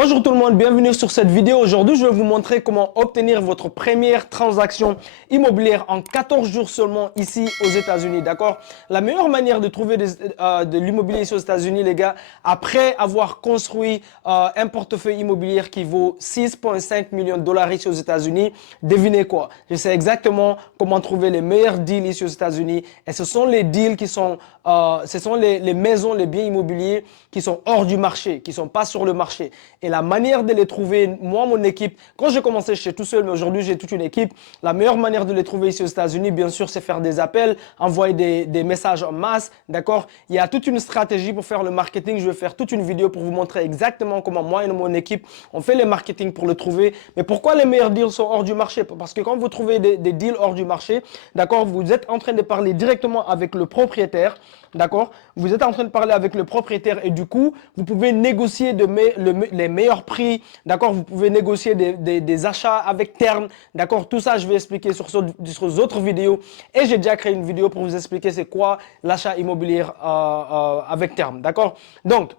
Bonjour tout le monde, bienvenue sur cette vidéo. Aujourd'hui, je vais vous montrer comment obtenir votre première transaction immobilière en 14 jours seulement ici aux États-Unis, d'accord? La meilleure manière de trouver de l'immobilier ici aux États-Unis, les gars, après avoir construit un portefeuille immobilier qui vaut 6,5 millions de dollars ici aux États-Unis, devinez quoi? Je sais exactement comment trouver les meilleurs deals ici aux États-Unis et ce sont les deals qui sont, ce sont les maisons, les biens immobiliers qui sont hors du marché, qui sont pas sur le marché. Et la manière de les trouver, moi, mon équipe, quand j'ai commencé, j'étais tout seul, mais aujourd'hui, j'ai toute une équipe. La meilleure manière de les trouver ici aux États-Unis, bien sûr, c'est faire des appels, envoyer des messages en masse, d'accord? Il y a toute une stratégie pour faire le marketing. Je vais faire toute une vidéo pour vous montrer exactement comment moi et mon équipe, on fait le marketing pour le trouver. Mais pourquoi les meilleurs deals sont hors du marché? Parce que quand vous trouvez des deals hors du marché, d'accord, vous êtes en train de parler directement avec le propriétaire, d'accord? Vous êtes en train de parler avec le propriétaire et du coup, vous pouvez négocier les meilleurs prix, d'accord? Vous pouvez négocier des achats avec terme, d'accord? Tout ça, je vais expliquer sur d'autres vidéos et j'ai déjà créé une vidéo pour vous expliquer c'est quoi l'achat immobilier avec terme, d'accord? Donc,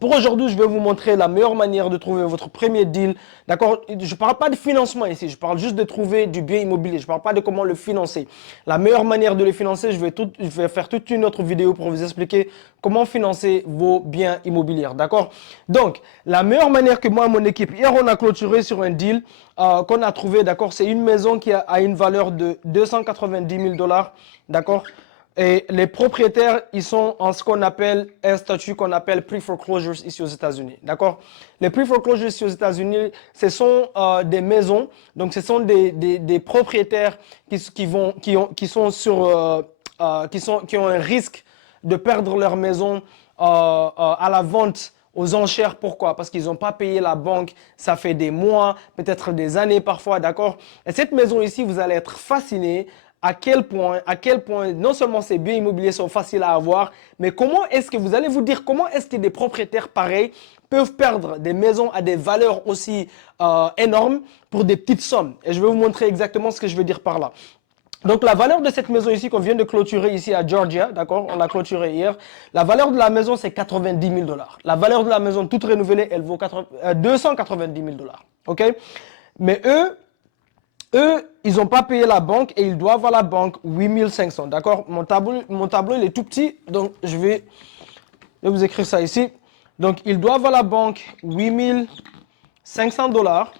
pour aujourd'hui, je vais vous montrer la meilleure manière de trouver votre premier deal. D'accord? Je ne parle pas de financement ici, je parle juste de trouver du bien immobilier. Je ne parle pas de comment le financer. La meilleure manière de le financer, je vais faire toute une autre vidéo pour vous expliquer comment financer vos biens immobiliers. D'accord? Donc, la meilleure manière que moi et mon équipe, hier on a clôturé sur un deal qu'on a trouvé, d'accord? C'est une maison qui a une valeur de 290 000 dollars. D'accord? Et les propriétaires, ils sont en ce qu'on appelle un statut qu'on appelle pre-foreclosures ici aux États-Unis. D'accord? Les pre-foreclosures ici aux États-Unis, ce sont des maisons. Donc, ce sont des propriétaires qui ont un risque de perdre leur maison à la vente aux enchères. Pourquoi? Parce qu'ils n'ont pas payé la banque. Ça fait des mois, peut-être des années parfois. D'accord? Et cette maison ici, vous allez être fasciné à quel point non seulement ces biens immobiliers sont faciles à avoir, mais comment est-ce que vous allez vous dire, comment est-ce que des propriétaires pareils peuvent perdre des maisons à des valeurs aussi énormes pour des petites sommes. Et je vais vous montrer exactement ce que je veux dire par là. Donc la valeur de cette maison ici qu'on vient de clôturer ici à Georgia, d'accord, on l'a clôturé hier, la valeur de la maison c'est 90 000 dollars. La valeur de la maison toute renouvelée, elle vaut 290 000 dollars, ok? Mais eux, ils n'ont pas payé la banque et ils doivent à la banque 8 500, d'accord? Mon tableau, il est tout petit, donc je vais vous écrire ça ici. Donc, ils doivent à la banque 8 500 dollars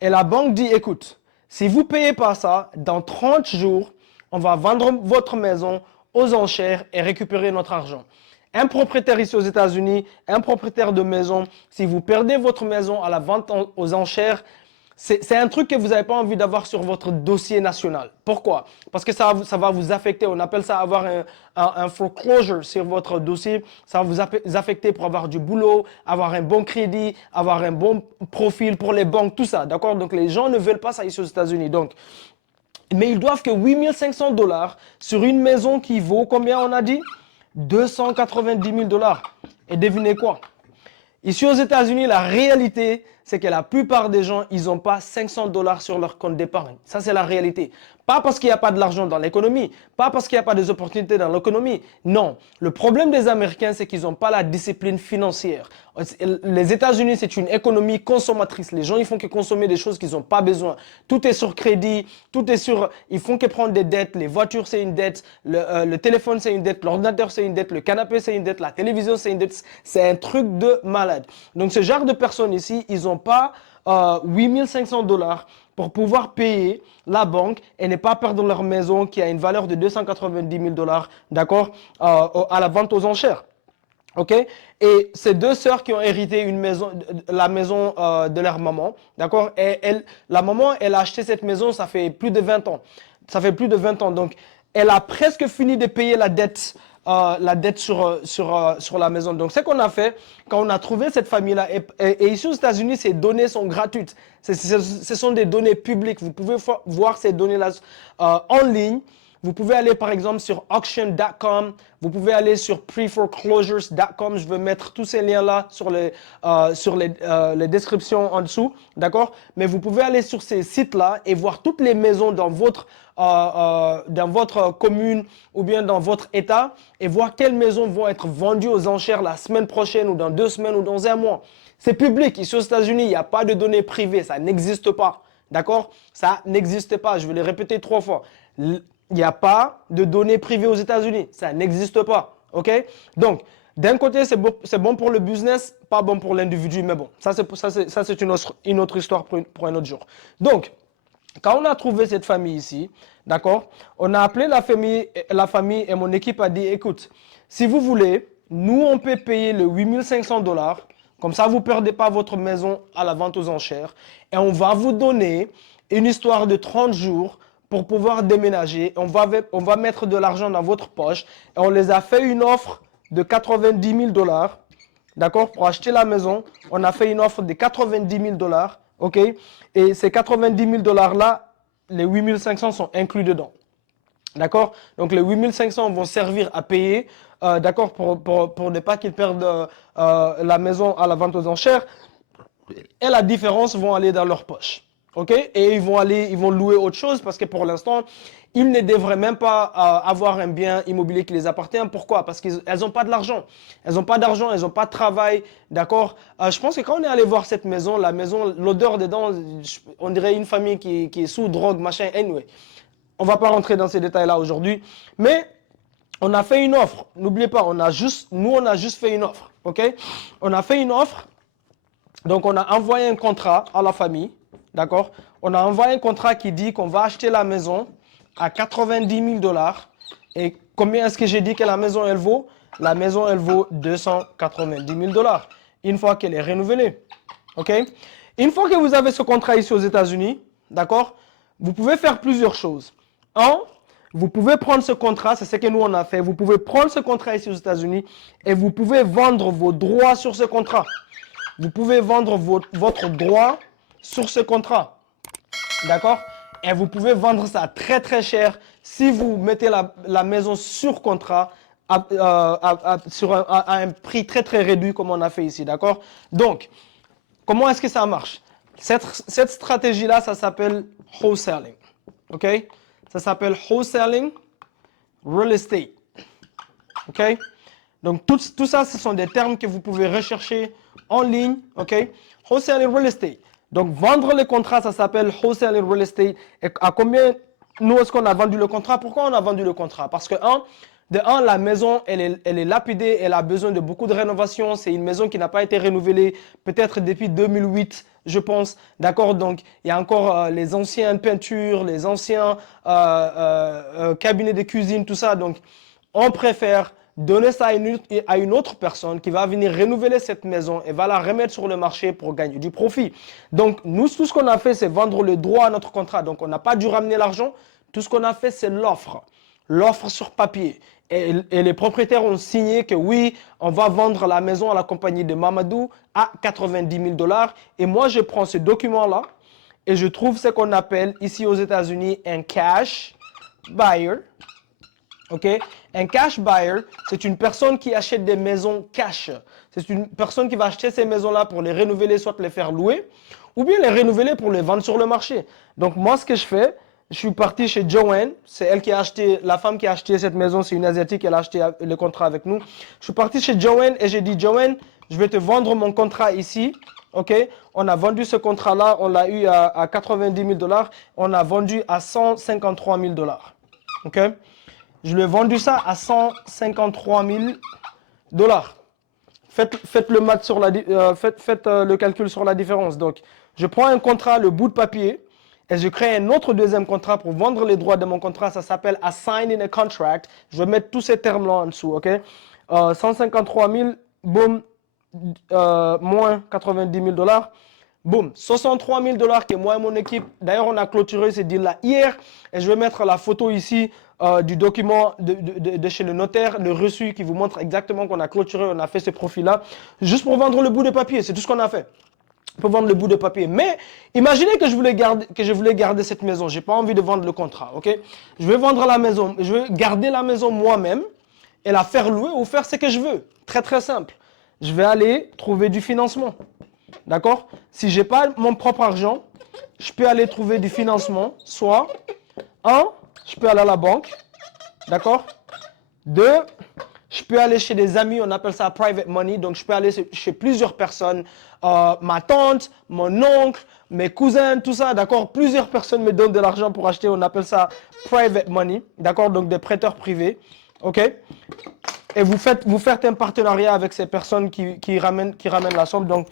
et la banque dit, écoute, si vous ne payez pas ça, dans 30 jours, on va vendre votre maison aux enchères et récupérer notre argent. Un propriétaire ici aux États-Unis, un propriétaire de maison, si vous perdez votre maison à la vente aux enchères, c'est un truc que vous n'avez pas envie d'avoir sur votre dossier national. Pourquoi? Parce que ça va vous affecter. On appelle ça avoir un foreclosure sur votre dossier. Ça va vous affecter pour avoir du boulot, avoir un bon crédit, avoir un bon profil pour les banques, tout ça. D'accord? Donc, les gens ne veulent pas ça ici aux États-Unis. Donc, mais ils doivent que 8 500 dollars sur une maison qui vaut combien on a dit? 290 000 dollars. Et devinez quoi? Ici aux États-Unis, la réalité, c'est que la plupart des gens, ils n'ont pas 500 dollars sur leur compte d'épargne. Ça, c'est la réalité. Pas parce qu'il n'y a pas de l'argent dans l'économie, pas parce qu'il n'y a pas des opportunités dans l'économie. Non, le problème des Américains, c'est qu'ils n'ont pas la discipline financière. Les États-Unis, c'est une économie consommatrice. Les gens, ils font que consommer des choses qu'ils n'ont pas besoin. Tout est sur crédit, tout est sur... Ils font que prendre des dettes. Les voitures, c'est une dette. Le téléphone, c'est une dette. L'ordinateur, c'est une dette. Le canapé, c'est une dette. La télévision, c'est une dette. C'est un truc de malade. Donc, ce genre de personnes ici, ils n'ont pas 8 500 dollars pour pouvoir payer la banque et ne pas perdre leur maison qui a une valeur de 290 000 dollars, d'accord, à la vente aux enchères. OK? Et ces deux sœurs qui ont hérité une maison, la maison de leur maman, d'accord? Et la maman, elle a acheté cette maison, ça fait plus de 20 ans. Ça fait plus de 20 ans. Donc, elle a presque fini de payer la dette sur la maison. Donc, ce qu'on a fait, quand on a trouvé cette famille-là, et ici aux États-Unis, ces données sont gratuites. Ce sont des données publiques. Vous pouvez voir ces données-là en ligne. Vous pouvez aller par exemple sur auction.com, vous pouvez aller sur preforeclosures.com. Je vais mettre tous ces liens-là sur les descriptions en dessous, d'accord? Mais vous pouvez aller sur ces sites-là et voir toutes les maisons dans votre commune ou bien dans votre état et voir quelles maisons vont être vendues aux enchères la semaine prochaine ou dans 2 semaines ou dans un mois. C'est public. Ici aux États-Unis, il n'y a pas de données privées. Ça n'existe pas. D'accord? Ça n'existe pas. Je vais le répéter 3 fois. Il n'y a pas de données privées aux États-Unis. Ça n'existe pas. OK? Donc, d'un côté, c'est bon pour le business, pas bon pour l'individu. Mais bon, ça, c'est une autre histoire pour un autre jour. Donc, quand on a trouvé cette famille ici, d'accord, on a appelé la famille et mon équipe a dit, écoute, si vous voulez, nous, on peut payer le 8500 $. Comme ça, vous ne perdez pas votre maison à la vente aux enchères. Et on va vous donner une histoire de 30 jours pour pouvoir déménager. On va mettre de l'argent dans votre poche. Et on les a fait une offre de 90 000 $. D'accord, pour acheter la maison, on a fait une offre de 90 000 $. OK? Et ces 90 000 $-là, les 8 500 sont inclus dedans. D'accord? Donc les 8 500 vont servir à payer, d'accord, pour ne pas qu'ils perdent la maison à la vente aux enchères. Et la différence vont aller dans leur poche. OK? Et ils vont louer autre chose parce que pour l'instant, ils ne devraient même pas avoir un bien immobilier qui les appartient. Pourquoi? Parce qu'elles n'ont pas de l'argent. Elles n'ont pas d'argent, elles n'ont pas de travail. D'accord? Je pense que quand on est allé voir cette maison, la maison, l'odeur dedans, on dirait une famille qui est sous drogue, machin. Anyway, on ne va pas rentrer dans ces détails-là aujourd'hui. Mais on a fait une offre. N'oubliez pas, on a juste fait une offre. OK? On a fait une offre. Donc, on a envoyé un contrat à la famille, d'accord? On a envoyé un contrat qui dit qu'on va acheter la maison à 90 000 $. Et combien est-ce que j'ai dit que la maison, elle vaut? La maison, elle vaut 290 000 $. Une fois qu'elle est renouvelée, OK? Une fois que vous avez ce contrat ici aux États-Unis, d'accord? Vous pouvez faire plusieurs choses. Un, vous pouvez prendre ce contrat, c'est ce que nous on a fait. Vous pouvez prendre ce contrat ici aux États-Unis et vous pouvez vendre vos droits sur ce contrat. Vous pouvez vendre votre droit sur ce contrat. D'accord? Et vous pouvez vendre ça très très cher si vous mettez la maison sur contrat à un prix très très réduit comme on a fait ici. D'accord? Donc, comment est-ce que ça marche? Cette stratégie-là, ça s'appelle wholesaling. OK? Ça s'appelle wholesaling real estate. OK? Donc, tout ça, ce sont des termes que vous pouvez rechercher en ligne. OK? Wholesaling real estate. Donc, vendre les contrats, ça s'appelle wholesaling real estate. Et à combien, nous, est-ce qu'on a vendu le contrat? Pourquoi on a vendu le contrat? Parce que, la maison, elle est lapidée, elle a besoin de beaucoup de rénovation. C'est une maison qui n'a pas été renouvelée, peut-être depuis 2008, je pense. D'accord? Donc, il y a encore les anciennes peintures, les anciens cabinets de cuisine, tout ça. Donc, on préfère donner ça à une autre personne qui va venir renouveler cette maison et va la remettre sur le marché pour gagner du profit. Donc, nous, tout ce qu'on a fait, c'est vendre le droit à notre contrat. Donc, on n'a pas dû ramener l'argent. Tout ce qu'on a fait, c'est l'offre. L'offre sur papier. Et les propriétaires ont signé que oui, on va vendre la maison à la compagnie de Mamadou à 90 000 $. Et moi, je prends ce document-là et je trouve ce qu'on appelle ici aux États-Unis un cash buyer. OK? Un cash buyer, c'est une personne qui achète des maisons cash. C'est une personne qui va acheter ces maisons-là pour les renouveler, soit les faire louer, ou bien les renouveler pour les vendre sur le marché. Donc, moi, ce que je fais, je suis parti chez Joanne. C'est elle qui a acheté, la femme qui a acheté cette maison, c'est une Asiatique, elle a acheté le contrat avec nous. Je suis parti chez Joanne et j'ai dit, Joanne, je vais te vendre mon contrat ici. OK? On a vendu ce contrat-là, on l'a eu à 90 000 $. On a vendu à 153 000 $. OK? Je lui ai vendu ça à 153 000 $. Faites le math sur faites le calcul sur la différence. Donc, je prends un contrat, le bout de papier, et je crée un autre deuxième contrat pour vendre les droits de mon contrat. Ça s'appelle assigning a contract. Je vais mettre tous ces termes-là en dessous. OK? 153 000, boum, moins 90 000 $. Boum, 63 000 $ que moi et mon équipe, d'ailleurs on a clôturé ce deal-là hier et je vais mettre la photo ici du document de chez le notaire, le reçu qui vous montre exactement qu'on a clôturé, on a fait ce profil-là, juste pour vendre le bout de papier, c'est tout ce qu'on a fait. Pour vendre le bout de papier. Mais imaginez que je voulais garder cette maison, j'ai pas envie de vendre le contrat, ok? Je vais vendre la maison, je vais garder la maison moi-même et la faire louer ou faire ce que je veux. Très très simple. Je vais aller trouver du financement. D'accord? Si je n'ai pas mon propre argent, je peux aller trouver du financement. Soit, je peux aller à la banque. D'accord? 2, Je peux aller chez des amis, on appelle ça private money. Donc, je peux aller chez plusieurs personnes. Ma tante, mon oncle, mes cousins, tout ça, d'accord? Plusieurs personnes me donnent de l'argent pour acheter, on appelle ça private money, d'accord? Donc, des prêteurs privés, ok? Et vous faites un partenariat avec ces personnes qui ramènent la somme. Donc,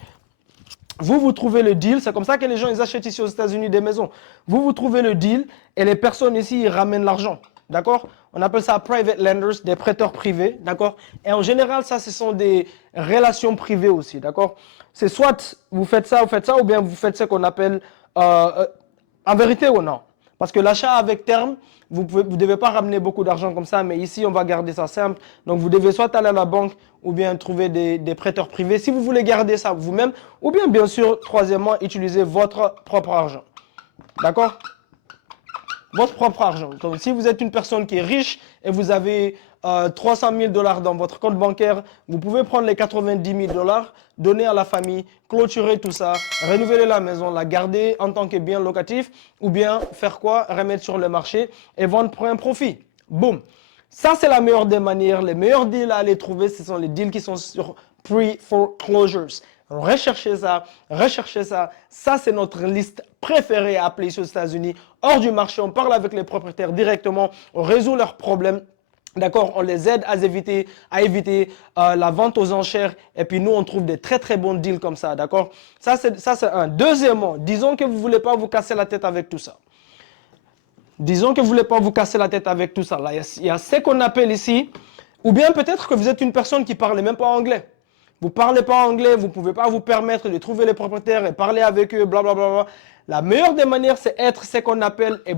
vous trouvez le deal. C'est comme ça que les gens, ils achètent ici aux États-Unis des maisons. Vous trouvez le deal et les personnes ici, ils ramènent l'argent. D'accord? On appelle ça private lenders, des prêteurs privés. D'accord? Et en général, ça, ce sont des relations privées aussi. D'accord? C'est soit vous faites ça, ou bien vous faites ce qu'on appelle en vérité ou non. Parce que l'achat avec terme, vous ne devez pas ramener beaucoup d'argent comme ça, mais ici, on va garder ça simple. Donc, vous devez soit aller à la banque ou bien trouver des prêteurs privés si vous voulez garder ça vous-même, ou bien sûr, troisièmement, utiliser votre propre argent. D'accord? Votre propre argent. Donc, si vous êtes une personne qui est riche et vous avez 300 000 $ dans votre compte bancaire, vous pouvez prendre les 90 000 $, donner à la famille, clôturer tout ça, renouveler la maison, la garder en tant que bien locatif, ou bien faire quoi? Remettre sur le marché et vendre pour un profit. Boum. Ça, c'est la meilleure des manières. Les meilleurs deals à aller trouver, ce sont les deals qui sont sur pre-foreclosures. Recherchez ça, recherchez ça. Ça, c'est notre liste préférée à appeler ici aux États-Unis. Hors du marché, on parle avec les propriétaires directement, on résout leurs problèmes. D'accord, on les aide à éviter la vente aux enchères. Et puis nous, on trouve des très très bons deals comme ça. D'accord, ça c'est un. Deuxièmement, disons que vous ne voulez pas vous casser la tête avec tout ça. Disons que vous ne voulez pas vous casser la tête avec tout ça. Là, il y a ce qu'on appelle ici, ou bien peut-être que vous êtes une personne qui ne parle même pas anglais. Vous ne parlez pas anglais, vous ne pouvez pas vous permettre de trouver les propriétaires et parler avec eux, blablabla. La meilleure des manières, c'est être ce qu'on appelle un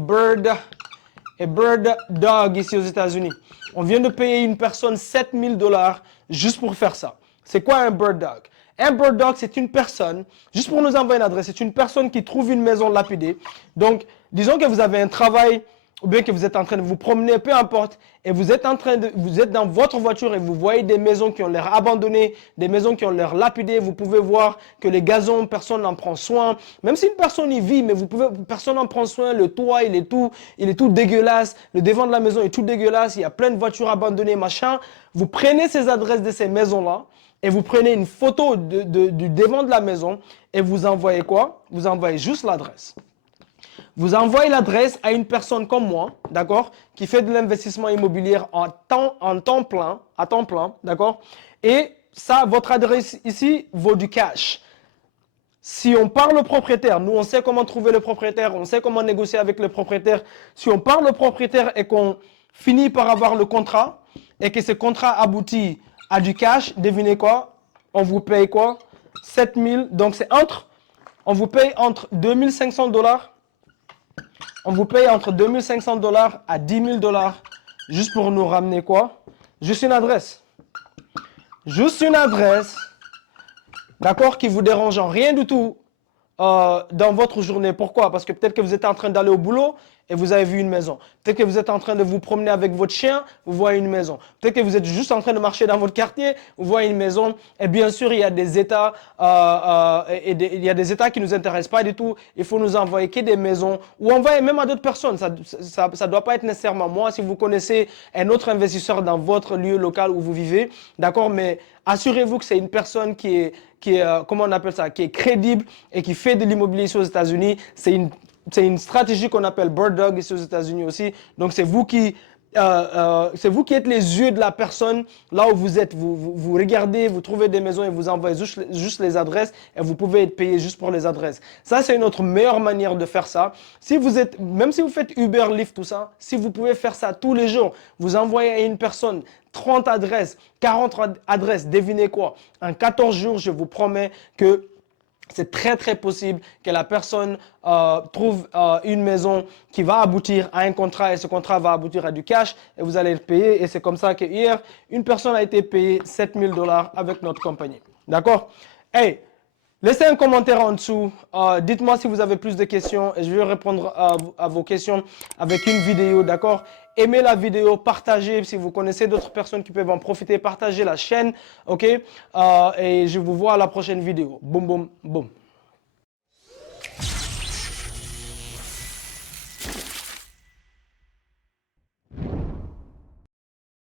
bird dog ici aux États-Unis. On vient de payer une personne 7 000 $ juste pour faire ça. C'est quoi un bird dog? Un bird dog, c'est une personne, juste pour nous envoyer une adresse, c'est une personne qui trouve une maison lapidée. Donc, disons que vous avez un travail ou bien que vous êtes en train de vous promener, peu importe, et vous êtes dans votre voiture et vous voyez des maisons qui ont l'air abandonnées, des maisons qui ont l'air lapidées. Vous pouvez voir que les gazons, personne n'en prend soin. Même si une personne y vit, mais personne n'en prend soin. Le toit, il est tout dégueulasse. Le devant de la maison est tout dégueulasse. Il y a plein de voitures abandonnées, machin. Vous prenez ces adresses de ces maisons-là et vous prenez une photo du devant de la maison et vous envoyez quoi? Vous envoyez juste l'adresse. Vous envoyez l'adresse à une personne comme moi, d'accord, qui fait de l'investissement immobilier à temps plein, d'accord. Et ça, votre adresse ici vaut du cash. Si on parle au propriétaire, nous on sait comment trouver le propriétaire, on sait comment négocier avec le propriétaire. Si on parle au propriétaire et qu'on finit par avoir le contrat et que ce contrat aboutit à du cash, devinez quoi? On vous paye quoi? 7 000. Donc on vous paye entre 2 500 $. On vous paye entre 2 500 $ à 10 000 $ juste pour nous ramener quoi? Juste une adresse. Juste une adresse, d'accord, qui vous dérange en rien du tout dans votre journée. Pourquoi? Parce que peut-être que vous êtes en train d'aller au boulot et vous avez vu une maison. Peut-être que vous êtes en train de vous promener avec votre chien, vous voyez une maison. Peut-être que vous êtes juste en train de marcher dans votre quartier, vous voyez une maison. Et bien sûr, il y a des États, il y a des États qui ne nous intéressent pas du tout. Il faut nous envoyer que des maisons ou envoyer même à d'autres personnes. Ça ne doit pas être nécessairement moi. Si vous connaissez un autre investisseur dans votre lieu local où vous vivez, d'accord, mais assurez-vous que c'est une personne qui est comment on appelle ça, qui est crédible et qui fait de l'immobilier ici aux États-Unis. C'est une stratégie qu'on appelle Bird Dog ici aux États-Unis aussi. Donc, c'est vous qui êtes les yeux de la personne là où vous êtes. Vous regardez, vous trouvez des maisons et vous envoyez juste les adresses et vous pouvez être payé juste pour les adresses. Ça, c'est une autre meilleure manière de faire ça. Même si vous faites Uber, Lyft, tout ça, si vous pouvez faire ça tous les jours, vous envoyez à une personne 30 adresses, 40 adresses, devinez quoi? En 14 jours, je vous promets que c'est très très possible que la personne trouve une maison qui va aboutir à un contrat et ce contrat va aboutir à du cash et vous allez le payer. Et c'est comme ça que hier, une personne a été payée 7 000 $ avec notre compagnie. D'accord? Hey, laissez un commentaire en dessous. Dites-moi si vous avez plus de questions et je vais répondre à vos questions avec une vidéo. D'accord? Aimez la vidéo, partagez. Si vous connaissez d'autres personnes qui peuvent en profiter, partagez la chaîne. OK? Et je vous vois à la prochaine vidéo. Boum, boum, boum.